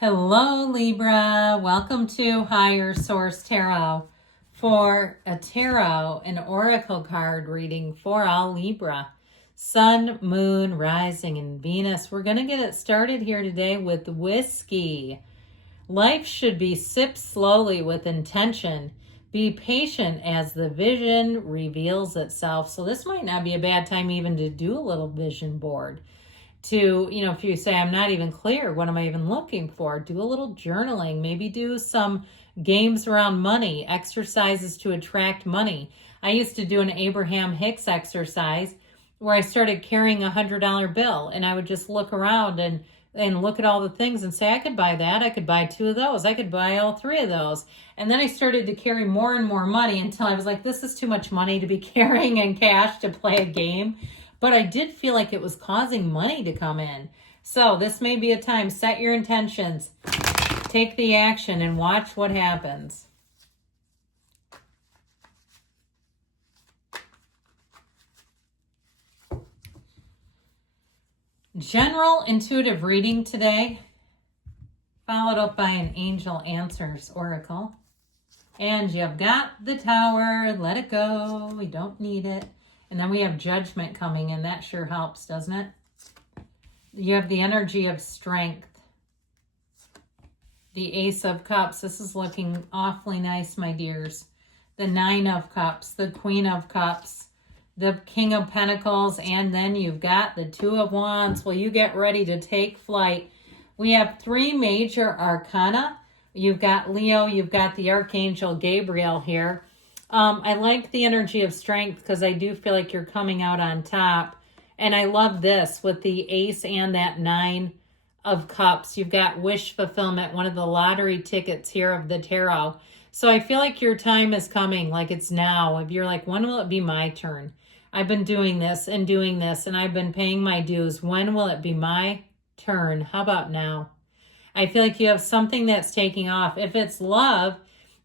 Hello, Libra. Welcome to Higher Source Tarot for a tarot and oracle card reading for all Libra. Sun, Moon, Rising, and Venus. We're going to get it started here today with whiskey. Life should be sipped slowly with intention. Be patient as the vision reveals itself. So this might not be a bad time even to do a little vision board. If you say, I'm not even clear, what am I even looking for? Do a little journaling, maybe do some games around money, exercises to attract money. I used to do an Abraham Hicks exercise where I started carrying a $100 bill and I would just look around and look at all the things and say, I could buy that. I could buy 2 of those. I could buy all 3 of those. And then I started to carry more and more money until I was like, this is too much money to be carrying in cash to play a game. But I did feel like it was causing money to come in. So this may be a time. Set your intentions. Take the action and watch what happens. General intuitive reading today, followed up by an angel answers oracle. And you've got the Tower. Let it go. We don't need it. And then we have Judgment coming in. That sure helps, doesn't it? You have the energy of Strength. The Ace of Cups. This is looking awfully nice, my dears. The Nine of Cups. The Queen of Cups. The King of Pentacles. And then you've got the Two of Wands. Well, you get ready to take flight. We have 3 major arcana. You've got Leo. You've got the Archangel Gabriel here. I like the energy of Strength because I do feel like you're coming out on top. And I love this with the Ace and that 9 of Cups. You've got wish fulfillment, one of the lottery tickets here of the tarot. So I feel like your time is coming, like it's now. If you're like, when will it be my turn? I've been doing this and I've been paying my dues. When will it be my turn? How about now? I feel like you have something that's taking off. If it's love,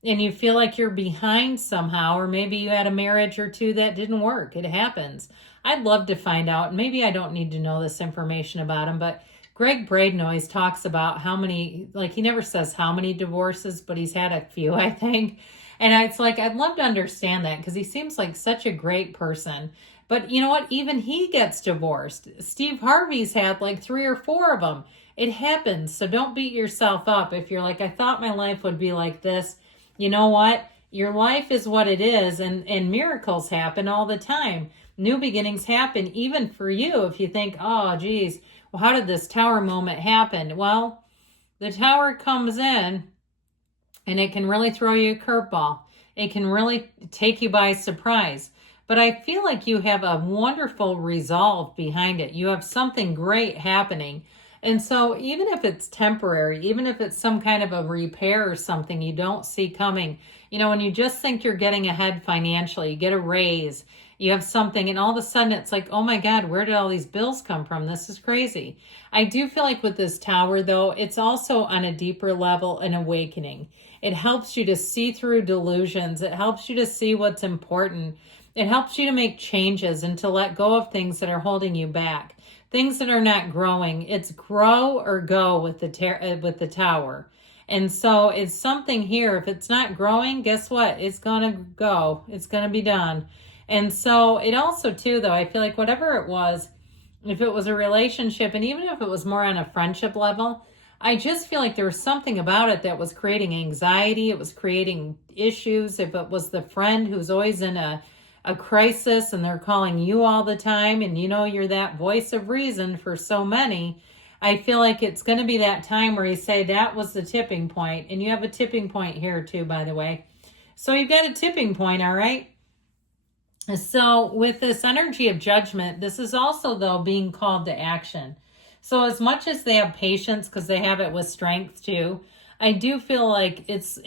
and you feel like you're behind somehow, or maybe you had a marriage or 2 that didn't work. It happens. I'd love to find out. Maybe I don't need to know this information about him, but Greg Braden always talks about how many, like he never says how many divorces, but he's had a few, I think. And it's like, I'd love to understand that because he seems like such a great person. But you know what? Even he gets divorced. Steve Harvey's had like 3 or 4 of them. It happens. So don't beat yourself up. If you're like, I thought my life would be like this. You know what? Your life is what it is, and miracles happen all the time. New beginnings happen even for you. If you think, oh, geez, well, how did this Tower moment happen? Well, the Tower comes in, and it can really throw you a curveball. It can really take you by surprise. But I feel like you have a wonderful resolve behind it. You have something great happening. And so even if it's temporary, even if it's some kind of a repair or something you don't see coming, when you just think you're getting ahead financially, you get a raise, you have something, and all of a sudden it's like, oh my God, where did all these bills come from? This is crazy. I do feel like with this Tower, though, it's also on a deeper level an awakening. It helps you to see through delusions. It helps you to see what's important. It helps you to make changes and to let go of things that are holding you back. Things that are not growing. It's grow or go with the Tower. And so it's something here. If it's not growing, guess what? It's going to go. It's going to be done. And so it also, too, though, I feel like whatever it was, if it was a relationship, and even if it was more on a friendship level, I just feel like there was something about it that was creating anxiety. It was creating issues. If it was the friend who's always in a crisis and they're calling you all the time and you're that voice of reason for so many, I feel like it's going to be that time where you say that was the tipping point. And you have a tipping point here too, by the way. So you've got a tipping point, all right? So with this energy of Judgment, this is also, though, being called to action. So as much as they have patience, because they have it with Strength too, I do feel like it's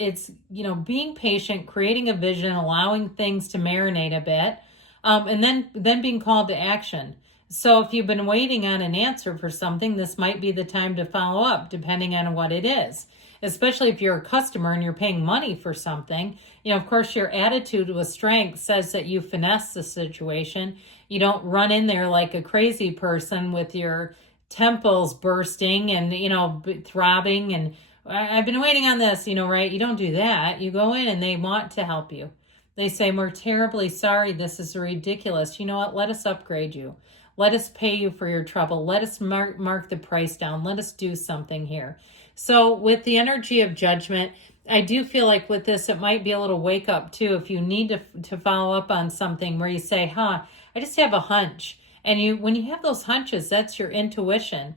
being patient, creating a vision, allowing things to marinate a bit, and then being called to action. So if you've been waiting on an answer for something, this might be the time to follow up, depending on what it is. Especially if you're a customer and you're paying money for something. Of course, your attitude with Strength says that you finesse the situation. You don't run in there like a crazy person with your temples bursting and, you know, throbbing and I've been waiting on this, you know, right? You don't do that. You go in and they want to help you. They say, we're terribly sorry. This is ridiculous. You know what? Let us upgrade you. Let us pay you for your trouble. Let us mark the price down. Let us do something here. So with the energy of judgment, I do feel like with this, it might be a little wake up too. If you need to follow up on something where you say, I just have a hunch. And when you have those hunches, that's your intuition.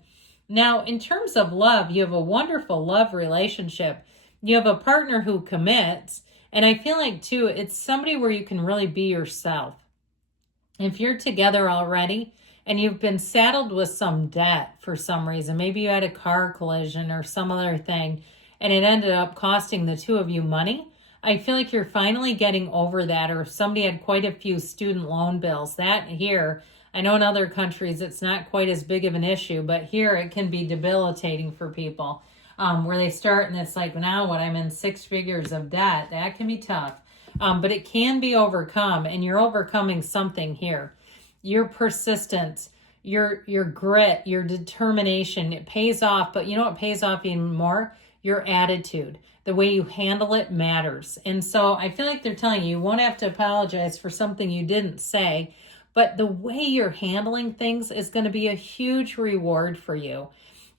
Now, in terms of love, you have a wonderful love relationship. You have a partner who commits. And I feel like too, it's somebody where you can really be yourself. If you're together already and you've been saddled with some debt for some reason, maybe you had a car collision or some other thing, and it ended up costing the two of you money, I feel like you're finally getting over that. Or if somebody had quite a few student loan bills, that here, I know in other countries it's not quite as big of an issue, but here it can be debilitating for people where they start and it's like, now what, I'm in 6 figures of debt. That can be tough, but it can be overcome, and you're overcoming something here. Your persistence, your grit, your determination, it pays off. But you know what pays off even more? Your attitude. The way you handle it matters. And so I feel like they're telling you won't have to apologize for something you didn't say, but the way you're handling things is going to be a huge reward for you.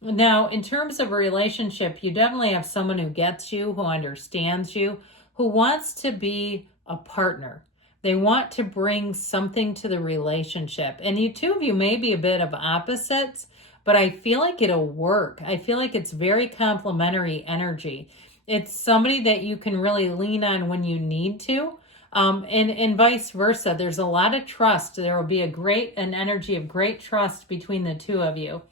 Now, in terms of a relationship, you definitely have someone who gets you, who understands you, who wants to be a partner. They want to bring something to the relationship. And you two of you may be a bit of opposites, but I feel like it'll work. I feel like it's very complementary energy. It's somebody that you can really lean on when you need to. And vice versa. There's a lot of trust. There will be an energy of great trust between the two of you.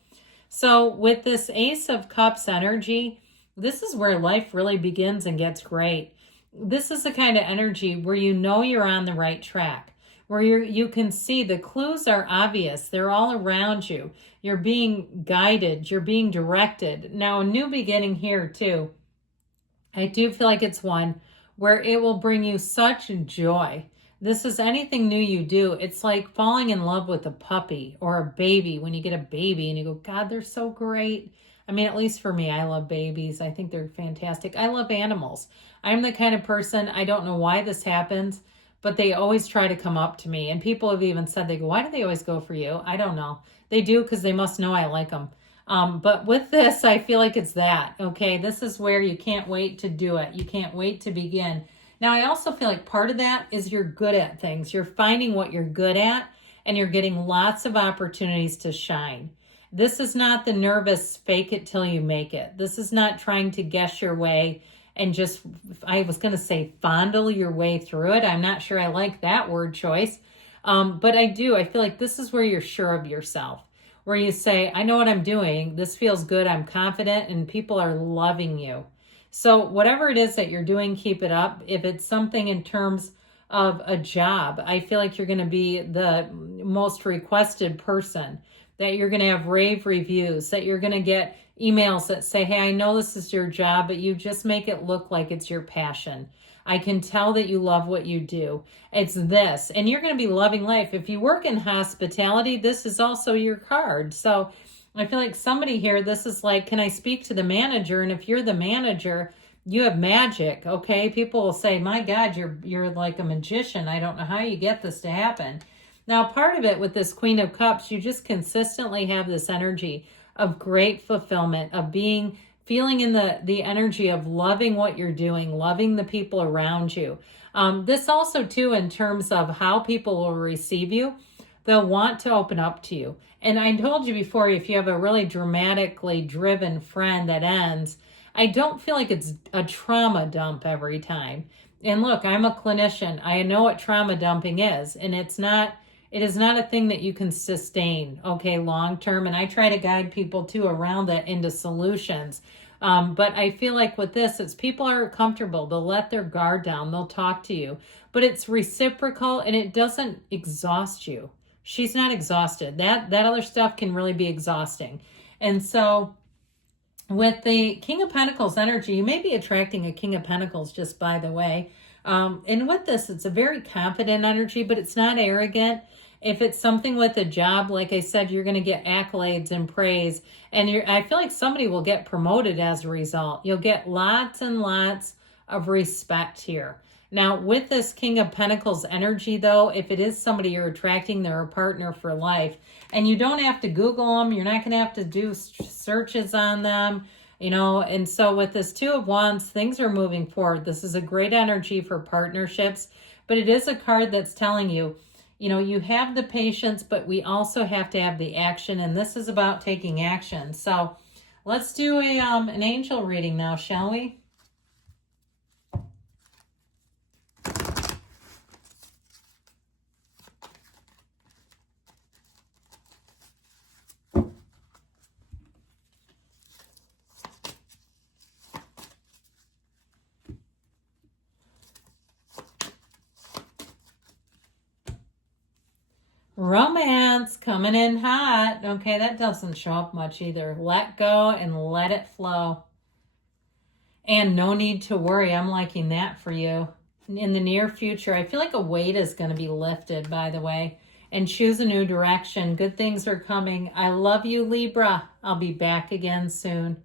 So with this Ace of Cups energy, this is where life really begins and gets great. This is the kind of energy where you know you're on the right track, where you can see the clues are obvious. They're all around you. You're being guided. You're being directed. Now, a new beginning here too. I do feel like it's one where it will bring you such joy. This is anything new you do. It's like falling in love with a puppy or a baby when you get a baby and you go, God, they're so great. I mean, at least for me, I love babies. I think they're fantastic. I love animals. I'm the kind of person, I don't know why this happens, but they always try to come up to me. And people have even said, they go, why do they always go for you? I don't know. They do because they must know I like them. But with this, I feel like it's that, okay? This is where you can't wait to do it. You can't wait to begin. Now, I also feel like part of that is you're good at things. You're finding what you're good at, and you're getting lots of opportunities to shine. This is not the nervous fake it till you make it. This is not trying to guess your way and just, I was going to say fondle your way through it. I'm not sure I like that word choice. But I feel like this is where you're sure of yourself, where you say, I know what I'm doing. This feels good. I'm confident and people are loving you. So whatever it is that you're doing, keep it up. If it's something in terms of a job, I feel like you're going to be the most requested person, that you're going to have rave reviews, that you're going to get emails that say, hey, I know this is your job, but you just make it look like it's your passion. I can tell that you love what you do. It's this, and you're going to be loving life. If you work in hospitality, this is also your card. So I feel like somebody here, this is like, can I speak to the manager? And if you're the manager, you have magic, okay? People will say, my God, you're like a magician. I don't know how you get this to happen. Now, part of it with this Queen of Cups, you just consistently have this energy of great fulfillment, of feeling in the energy of loving what you're doing, loving the people around you. This also, too, in terms of how people will receive you, they'll want to open up to you. And I told you before, if you have a really dramatically driven friend that ends, I don't feel like it's a trauma dump every time. And look, I'm a clinician. I know what trauma dumping is, and it is not a thing that you can sustain, okay, long term. And I try to guide people too around that into solutions. But I feel like with this, it's people are comfortable. They'll let their guard down. They'll talk to you, but it's reciprocal and it doesn't exhaust you. She's not exhausted. That other stuff can really be exhausting. And so with the King of Pentacles energy, you may be attracting a King of Pentacles, just by the way. And with this, it's a very confident energy, but it's not arrogant. If it's something with a job, like I said, you're going to get accolades and praise. And I feel like somebody will get promoted as a result. You'll get lots and lots of respect here. Now, with this King of Pentacles energy, though, if it is somebody you're attracting, they're a partner for life. And you don't have to Google them. You're not going to have to do searches on them, you know. And so with this Two of Wands, things are moving forward. This is a great energy for partnerships. But it is a card that's telling you, you know, you have the patience, but we also have to have the action. And this is about taking action. So let's do an angel reading now, shall we? Romance coming in hot. Okay, that doesn't show up much either. Let go and let it flow. And no need to worry. I'm liking that for you. In the near future, I feel like a weight is going to be lifted, by the way. And choose a new direction. Good things are coming. I love you, Libra. I'll be back again soon.